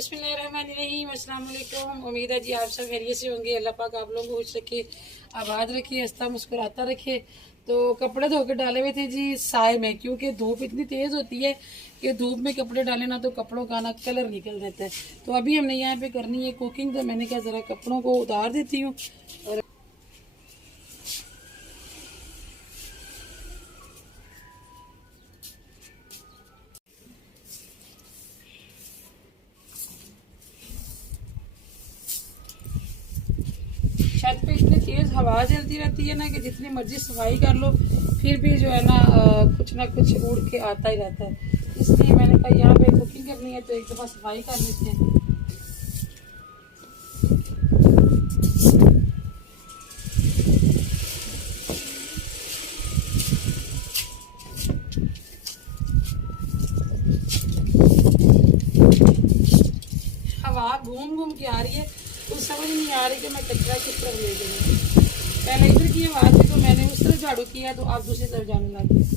बिस्मिल्लाहिर्रहमानिर्रहीम, अस्सलाम वालेकुम। उम्मीद है जी आप सब खैरियत से होंगे। अल्लाह पाक आप लोगों को खुश रखे, आबाद रखे, हंसता मुस्कुराता रखे। तो कपड़े धो के डाले हुए थे जी साए में, क्योंकि धूप इतनी तेज़ होती है कि धूप में कपड़े डाले ना तो कपड़ों का ना कलर निकल जाता है। तो अभी हमने यहाँ पे करनी है कुकिंग, तो मैंने कहा ज़रा कपड़ों को उतार देती हूँ। और छत पे इतनी तेज़ हवा चलती रहती है ना कि जितनी मर्जी सफाई कर लो फिर भी जो है ना कुछ उड़ के आता ही रहता है। इसलिए मैंने कहा यहाँ पे कुकिंग करनी है तो एक दफ़ा सफाई कर लेते हैं। हवा घूम घूम के आ रही है तो समझ नहीं आ रही कि मैं कचरा किस तरफ ले जाऊँ। पहले इधर की आवाज़ थी तो मैंने उस तरफ झाड़ू किया तो आप दूसरी तरफ जाने लगी।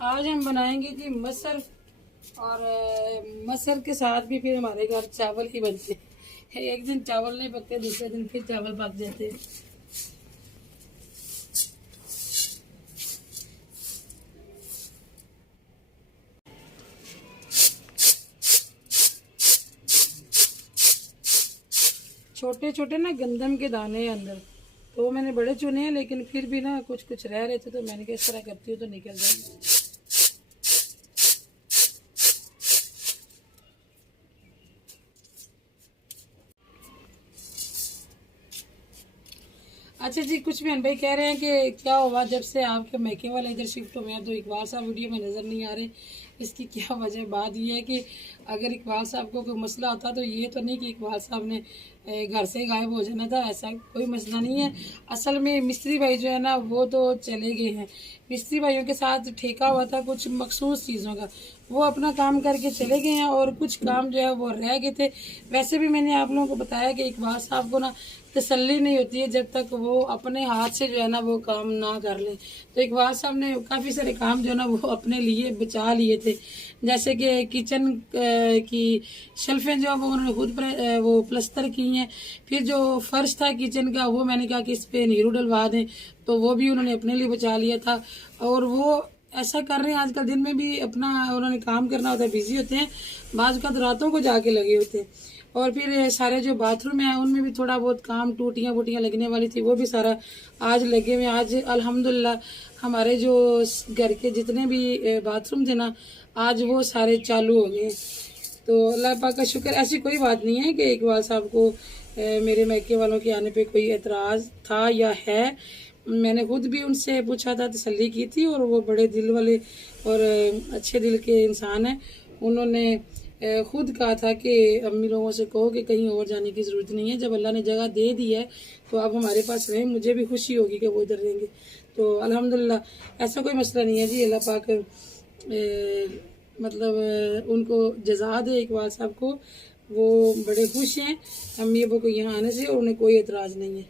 आज हम बनाएंगे जी मसर, और मसर के साथ भी फिर हमारे घर चावल ही बनते हैं। एक दिन चावल नहीं पकते, दूसरे दिन फिर चावल पक जाते हैं। छोटे छोटे ना गंदम के दाने हैं अंदर, तो मैंने बड़े चुने हैं, लेकिन फिर भी ना कुछ कुछ रह रहे थे तो मैंने कहा इस तरह करती हूँ तो निकल जाएंगे। अच्छा जी, कुछ बहन भाई कह रहे हैं कि क्या हुआ जब से आपके मैके वाले इधर शिफ्ट हुए हैं तो इकबाल साहब वीडियो में नज़र नहीं आ रहे। इसकी क्या वजह? बात यह है कि अगर इकबाल साहब को कोई मसला होता तो ये तो नहीं कि इकबाल साहब ने घर से गायब हो जाना था, ऐसा कोई मसला नहीं है। असल में मिस्त्री भाई जो है ना वो तो चले गए हैं। मिस्त्री भाइयों के साथ ठेका हुआ था कुछ मखसूस चीज़ों का, वो अपना काम करके चले गए हैं और कुछ काम जो है वो रह गए थे। वैसे भी मैंने आप लोगों को बताया कि इकबाल साहब को ना तसल्ली नहीं होती है जब तक वो अपने हाथ से जो है ना वो काम ना कर ले। तो इकबाल साहब ने काफ़ी सारे काम जो है ना वो अपने लिए बचा लिए थे, जैसे कि किचन की शेल्फें जो वो उन्होंने खुद वो प्लस्तर की हैं। फिर जो फर्श था किचन का वो मैंने कहा कि इस पर नीरू डलवा दें, तो वो भी उन्होंने अपने लिए बचा लिया था। और वो ऐसा कर रहे हैं आजकल, दिन में भी अपना उन्होंने काम करना होता है, बिजी होते हैं, बाज़ का रातों को जाके लगे होते हैं। और फिर सारे जो बाथरूम है उनमें भी थोड़ा बहुत काम, टूटियाँ वूटियाँ लगने वाली थी वो भी सारा आज लगे हुए। आज अल्हम्दुलिल्लाह हमारे जो घर के जितने भी बाथरूम थे ना आज वो सारे चालू हो गए। तो अल्लाह पाक का शुक्र। ऐसी कोई बात नहीं है कि इकबाल साहब को मेरे मैके वालों के आने पे कोई एतराज़ था या है। मैंने खुद भी उनसे पूछा था, तसल्ली की थी, और वो बड़े दिल वाले और अच्छे दिल के इंसान हैं। उन्होंने खुद कहा था कि अम्मी लोगों से कहो कि कहीं और जाने की ज़रूरत नहीं है, जब अल्लाह ने जगह दे दी है तो आप हमारे पास रहें, मुझे भी खुशी होगी कि वो इधर रहेंगे। तो अल्हम्दुलिल्लाह ऐसा कोई मसला नहीं है जी। अल्लाह पाक मतलब उनको जज़ा दे इकबाल साहब को, वो बड़े खुश हैं अम्मी अबू को यहाँ आने से और उन्हें कोई एतराज़ नहीं है।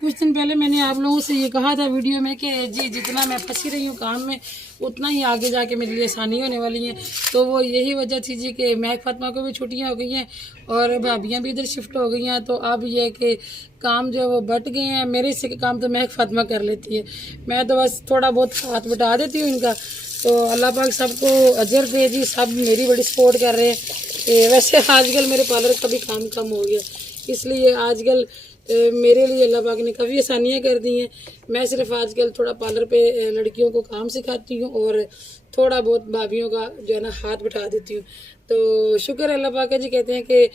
कुछ दिन पहले मैंने आप लोगों से ये कहा था वीडियो में कि जी जितना मैं फंसी रही हूँ काम में उतना ही आगे जाके मेरे लिए आसानी होने वाली है। तो वो यही वजह थी जी कि महक फातिमा को भी छुट्टियाँ हो गई हैं और भाभियाँ भी इधर शिफ्ट हो गई हैं। तो अब ये कि काम जो है वो बट गए हैं। मेरे हिस्से के काम तो महक फातिमा कर लेती है, मैं तो बस थोड़ा बहुत हाथ बटा देती हूँ इनका। तो अल्लाह पाक सबको अजर दे जी, सब मेरी बड़ी सपोर्ट कर रहे हैं। वैसे आजकल मेरे पार्लर का भी काम कम हो गया, इसलिए आजकल मेरे लिए अल्लाह पाक ने काफ़ी आसानियाँ कर दी हैं। मैं सिर्फ आजकल थोड़ा पार्लर पे लड़कियों को काम सिखाती हूँ और थोड़ा बहुत भाभियों का जो है ना हाथ बैठा देती हूँ। तो शुक्र अल्लाह पाक का जी। कहते हैं कि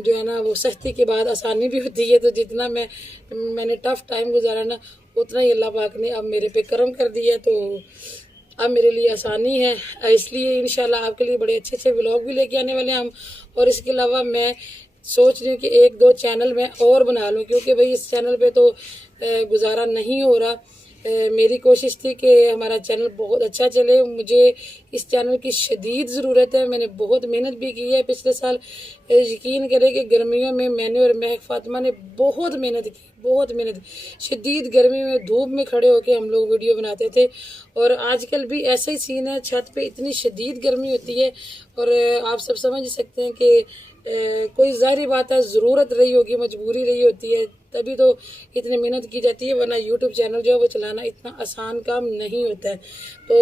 जो है ना वो सख्ती के बाद आसानी भी होती है। तो जितना मैंने टफ़ टाइम गुजारा ना उतना ही अल्लाह पाक ने अब मेरे पे करम कर दिया। तो अब मेरे लिए आसानी है, इसलिए इंशाल्लाह आपके लिए बड़े अच्छे अच्छे व्लॉग भी लेके आने वाले हैं हम। और इसके अलावा मैं सोच रही हूँ कि 1-2 चैनल मैं और बना लूँ, क्योंकि भाई इस चैनल पे तो गुजारा नहीं हो रहा। मेरी कोशिश थी कि हमारा चैनल बहुत अच्छा चले। मुझे इस चैनल की शदीद ज़रूरत है। मैंने बहुत मेहनत भी की है पिछले साल। यकीन करें कि गर्मियों में मैंने और महक फातिमा ने बहुत मेहनत की, बहुत मेहनत। शदीद गर्मी में धूप में खड़े होकर हम लोग वीडियो बनाते थे। और आजकल भी ऐसा ही सीन है, छत पे इतनी शदीद गर्मी होती है। और आप सब समझ सकते हैं कि कोई ज़ाहिर बात है, ज़रूरत रही होगी, मजबूरी रही होती है, तभी तो इतनी मेहनत की जाती है। वरना यूट्यूब चैनल जो है वो चलाना इतना आसान काम नहीं होता है। तो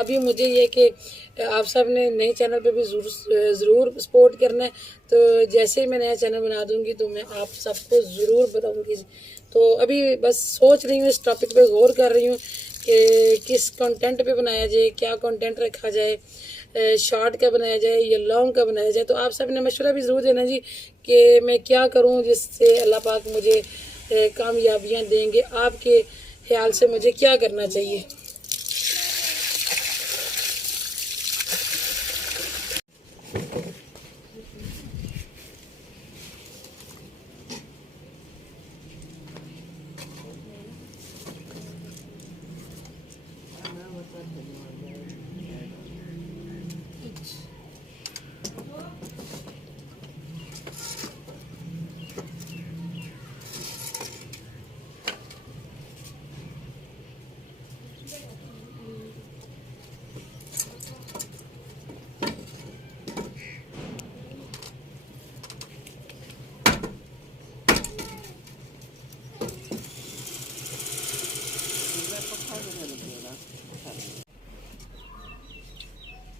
अभी मुझे ये कि आप सब ने नए चैनल पे भी ज़रूर सपोर्ट करना है। तो जैसे ही मैं नया चैनल बना दूंगी तो मैं आप सबको ज़रूर बताऊंगी। तो अभी बस सोच रही हूँ, इस टॉपिक पे गौर कर रही हूँ कि किस कंटेंट पे बनाया जाए, क्या कंटेंट रखा जाए, शॉर्ट का बनाया जाए या लॉन्ग का बनाया जाए। तो आप सब ने मशवरा भी ज़रूर देना जी कि मैं क्या करूं जिससे अल्लाह पाक मुझे कामयाबियां देंगे। आपके ख्याल से मुझे क्या करना चाहिए?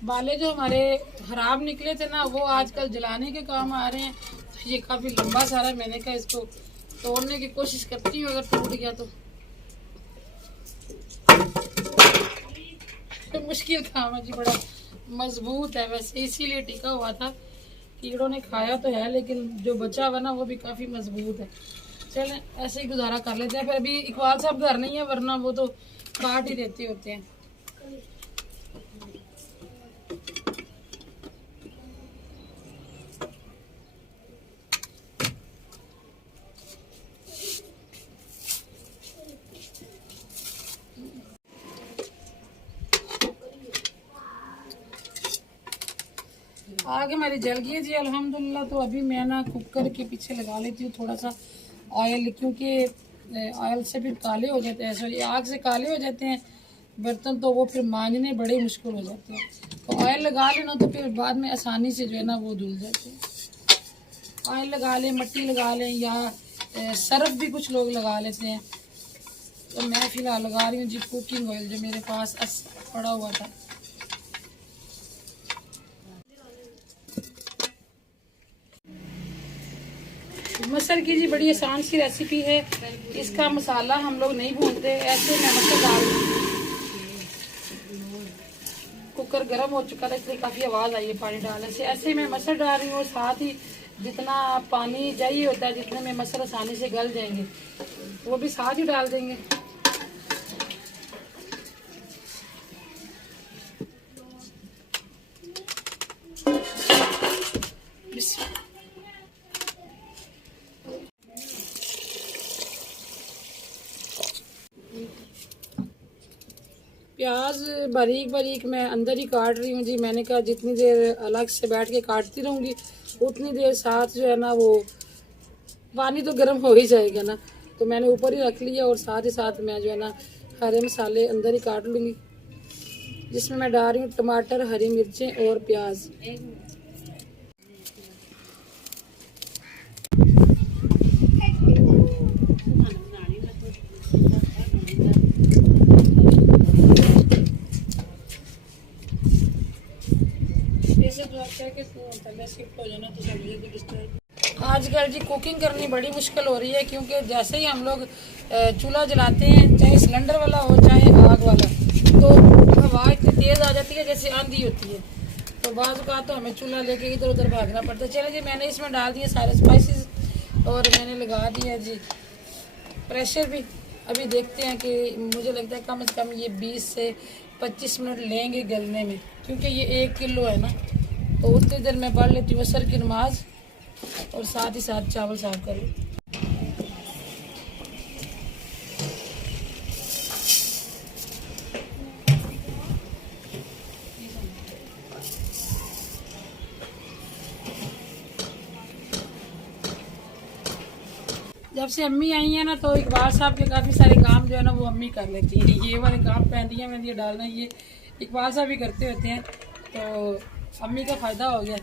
बाले जो हमारे खराब निकले थे ना, वो आजकल जलाने के काम आ रहे हैं। तो ये काफी लंबा सारा, मैंने कहा इसको तोड़ने की कोशिश करती हूँ, अगर टूट गया तो मुश्किल काम है जी, बड़ा मजबूत है। वैसे इसीलिए टिका हुआ था, कीड़ों ने खाया तो है, लेकिन जो बचा हुआ ना वो भी काफी मजबूत है। चलें ऐसे ही गुजारा कर लेते हैं। फिर अभी इकबाल साहब घर नहीं है, वरना वो तो काट ही देते होते हैं। आगे हमारी जल गई है जी अल्हम्दुलिल्लाह। तो अभी मैं ना कुकर के पीछे लगा लेती हूँ थोड़ा सा ऑयल, क्योंकि ऑयल से फिर काले हो जाते हैं, सॉरी आग से काले हो जाते हैं बर्तन, तो वो फिर मांजने बड़े मुश्किल हो जाते हैं। तो ऑयल लगा लेना तो फिर बाद में आसानी से जो है ना वो धुल जाते हैं। ऑयल लगा लें, मिट्टी लगा लें, या सर्फ भी कुछ लोग लगा लेते हैं। तो मैं फ़िलहाल लगा रही हूँ जी कुकिंग ऑयल, जो मेरे पास पड़ा हुआ था। मसल की जी बड़ी आसान सी रेसिपी है। इसका मसाला हम लोग नहीं भूनते, ऐसे मैं मसल डाल दूँ। कुकर गर्म हो चुका था इसलिए काफ़ी आवाज़ आई है पानी डालने से। ऐसे मैं मसल डाल रही हूँ, और साथ ही जितना पानी चाहिए होता है, जितने में मसल आसानी से गल जाएंगे, वो भी साथ ही डाल देंगे। प्याज बारीक बारीक मैं अंदर ही काट रही हूँ जी। मैंने कहा जितनी देर अलग से बैठ के काटती रहूँगी उतनी देर साथ जो है ना वो पानी तो गर्म हो ही जाएगा ना। तो मैंने ऊपर ही रख लिया, और साथ ही साथ मैं जो है ना हरे मसाले अंदर ही काट लूँगी, जिसमें मैं डाल रही हूँ टमाटर, हरी मिर्चें और प्याज। आजकल जी कुकिंग करनी बड़ी मुश्किल हो रही है, क्योंकि जैसे ही हम लोग चूल्हा जलाते हैं, चाहे सिलेंडर वाला हो चाहे आग वाला, तो हवा इतनी तेज़ आ जाती है जैसे आंधी होती है। तो बाज़ का तो हमें चूल्हा लेके इधर उधर भागना पड़ता है। चले जी मैंने इसमें डाल दिए सारे स्पाइसेस, और मैंने लगा दिया जी प्रेशर भी। अभी देखते हैं कि मुझे लगता है कम से कम ये 20 से 25 मिनट लेंगे गलने में, क्योंकि ये 1 किलो है ना। तो उतनी देर मैं पढ़ लेती हूँ असर की नमाज और साथ ही साथ चावल साफ कर लूँ। जब से अम्मी आई है ना तो इकबाल साहब के काफ़ी सारे काम जो है ना वो अम्मी कर लेती हैं। ये वाले काम पेंटियाँ मेहंदी डालना ये इकबाल साहब ही करते होते हैं, तो अम्मी का फ़ायदा हो गया।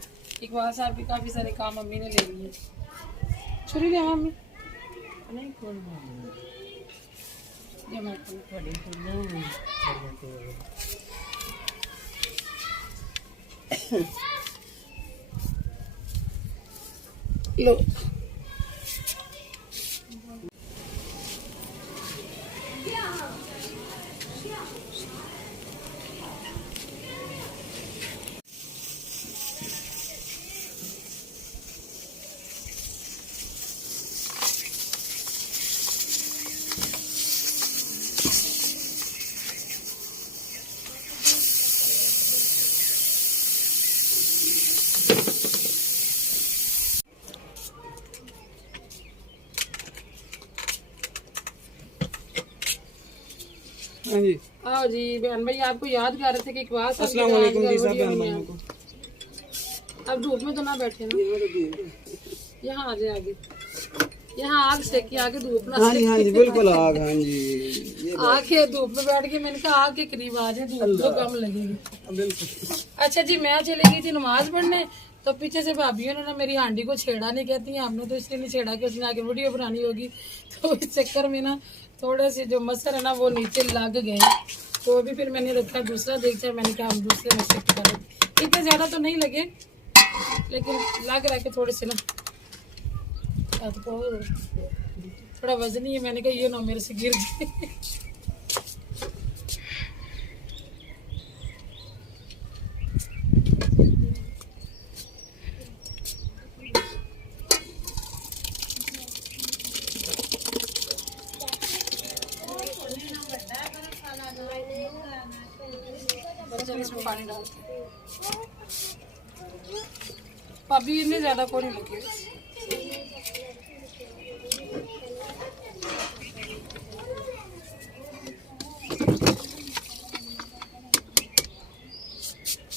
इकबाल साहब के काफ़ी सारे काम अम्मी ने ले लिए। छुरी ले अम्मी नहीं लो। हाँ जी। आओ जी बहन भाई, आपको याद कर रहे थे कि इकबाल साहब अस्सलाम वालेकुम जी साहब बहन भाइयों को। अब धूप में तो ना बैठे ना, यहाँ आ जाए आगे, यहाँ आग सेकी आगे धूप ना। हाँ जी बिल्कुल आग। हाँ जी आके धूप में बैठ के मैंने कहा आग के करीब आ जाए, धूप तो कम लगेगी। बिल्कुल। अच्छा जी, मैं चली गई थी नमाज पढ़ने, तो पीछे से भाभियों ने ना मेरी हांडी को छेड़ा, नहीं कहती हैं हमने तो इसलिए नहीं छेड़ा कि उसने आगे वीडियो बनानी होगी, तो इस चक्कर में ना थोड़े से जो मसर है ना वो नीचे लग गए। तो अभी फिर मैंने रखा दूसरा देखा, मैंने कहा हम दूसरे में शिफ्ट करें। इतने ज़्यादा तो नहीं लगे लेकिन लग रहा के थोड़े से ना थोड़ा वजनी है। मैंने कहा ये ना मेरे से गिर गए। इसमें पानी डाल अभी इतने ज्यादा को नहीं लगे।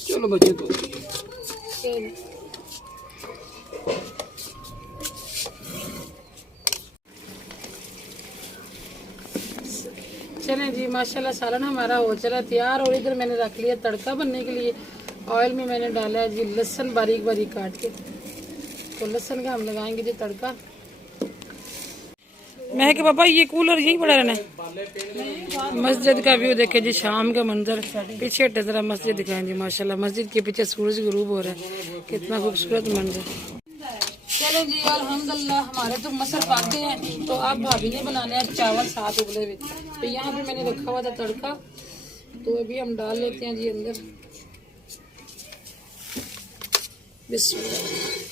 चलो बच्चे तो चलें जी, माशाल्लाह सालन हमारा हो चला तैयार। और इधर मैंने रख लिया तड़का बनने के लिए। ऑयल में मैंने डाला है जी लहसुन बारीक बारीक काट के, तो लहसुन का हम लगाएंगे जी तड़का। मैं कि पापा ये कूलर यहीं पड़ा रहना है। मस्जिद का व्यू देखे जी, शाम का मंजर। पीछे हटे जरा मस्जिद दिखाएं जी, माशाल्लाह मस्जिद के पीछे सूरज गुरूब हो रहा है, कितना खूबसूरत मंजर। चलो जी अल्हम्दुलिल्लाह हमारे तो मसर पाके हैं। तो अब भाभी ने बनाने हैं चावल साथ उबले हुए। तो यहाँ पे मैंने रखा हुआ था तड़का, तो अभी हम डाल लेते हैं जी अंदर। बिस्मिल्लाह।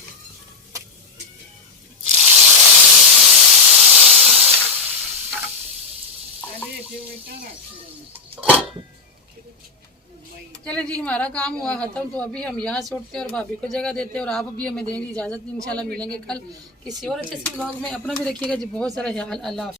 चले जी हमारा काम हुआ खत्म। तो अभी हम यहाँ से उठते हैं और भाभी को जगह देते हैं, और आप अभी हमें देंगे इजाज़त। इंशाल्लाह मिलेंगे कल किसी और अच्छे से व्लॉग में। अपना भी रखिएगा जी बहुत सारा ख्याल। अल्लाह।